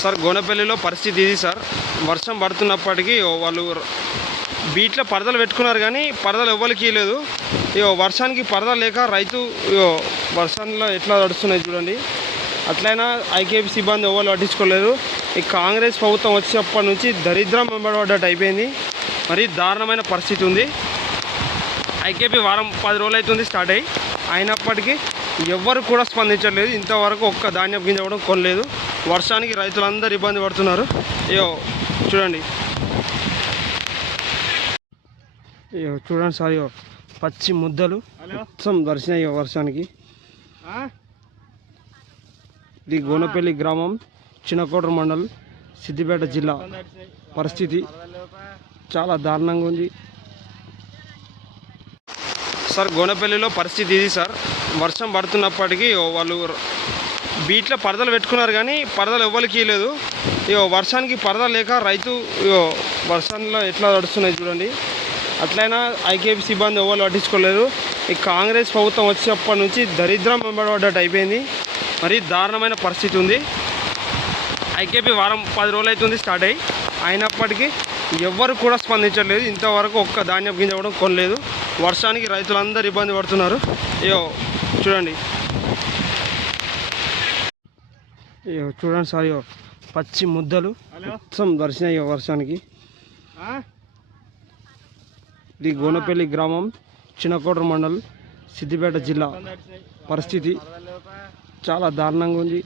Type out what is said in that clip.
Sir గోనపల్లిలో పరిస్థితి ఇది sir. వర్షం పడుతున్నప్పటికీ వాళ్ళు బీట్లో పరదలు పెట్టుకున్నారు కానీ పరదలు ఎవ్వరికి లేదు ఇగో వర్షానికి పరదలు లేక రైతు ఇగో వర్షంలో ఎట్లా నడుస్తున్నాయి చూడండి. అట్లయినా ఐకేపీ సిబ్బంది ఎవరు పట్టించుకోలేదు. ఈ కాంగ్రెస్ ప్రభుత్వం వచ్చినప్పటి నుంచి దరిద్రం వెంబడబడ్డట్టు అయిపోయింది. మరి దారుణమైన పరిస్థితి ఉంది. ఐకేపీ వారం పది రోజులు అవుతుంది స్టార్ట్ అయ్యి. అయినప్పటికీ ఎవ్వరు కూడా స్పందించట్లేదు. ఇంతవరకు ఒక్క ధాన్యం గింజ కూడా కొనలేదు. వర్షానికి రైతులందరూ ఇబ్బంది పడుతున్నారు. అయ్యో చూడండి. అయ్యో చూడండి సార్ అయ్యో పచ్చి ముద్దలు మొత్తం దర్శనయ్యో వర్షానికి. ఇది గోనపల్లి గ్రామం చిన్నకోట మండల్ సిద్దిపేట జిల్లా. పరిస్థితి చాలా దారుణంగా ఉంది. సార్ గోనపల్లిలో పరిస్థితి ఇది సార్. వర్షం పడుతున్నప్పటికీ వాళ్ళు బీట్లో పరదలు పెట్టుకున్నారు కానీ పరదలు ఎవ్వరికి లేదు ఇగో వర్షానికి పరద లేక రైతు ఇగో వర్షంలో ఎట్లా నడుస్తున్నాయి చూడండి. అట్లయినా ఐకేపీ సిబ్బంది ఎవరు పట్టించుకోలేదు. ఈ కాంగ్రెస్ ప్రభుత్వం వచ్చినప్పటి నుంచి దరిద్రం వెంబడబడ్డట్టు అయిపోయింది. మరి దారుణమైన పరిస్థితి ఉంది. ఐకేపీ వారం పది రోజులు అవుతుంది స్టార్ట్ అయ్యి. అయినప్పటికీ ఎవ్వరు కూడా స్పందించట్లేదు. ఇంతవరకు ఒక్క ధాన్యం గింజ కూడా కొనలేదు. వర్షానికి రైతులందరూ ఇబ్బంది పడుతున్నారు. అయ్యో చూడండి. అయ్యో చూడండి సార్ అయ్యో పచ్చి ముద్దలు మొత్తం దర్శనయ్యో వర్షానికి. ఇది గోనపల్లి గ్రామం చిన్నకోట మండల్ సిద్దిపేట జిల్లా. పరిస్థితి చాలా దారుణంగా ఉంది.